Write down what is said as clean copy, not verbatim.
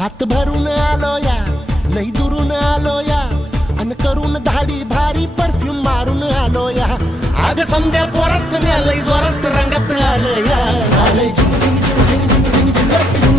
हात भरून आलो या, लई दुरून आलो या, अन करून धाडी भारी परफ्यूम मारून आलो या. अग समद्या पोरात लई जोरात रंगात आलो या. झालंय झिंग झिंग झिंग झिंग झिंग झिंग झिंग.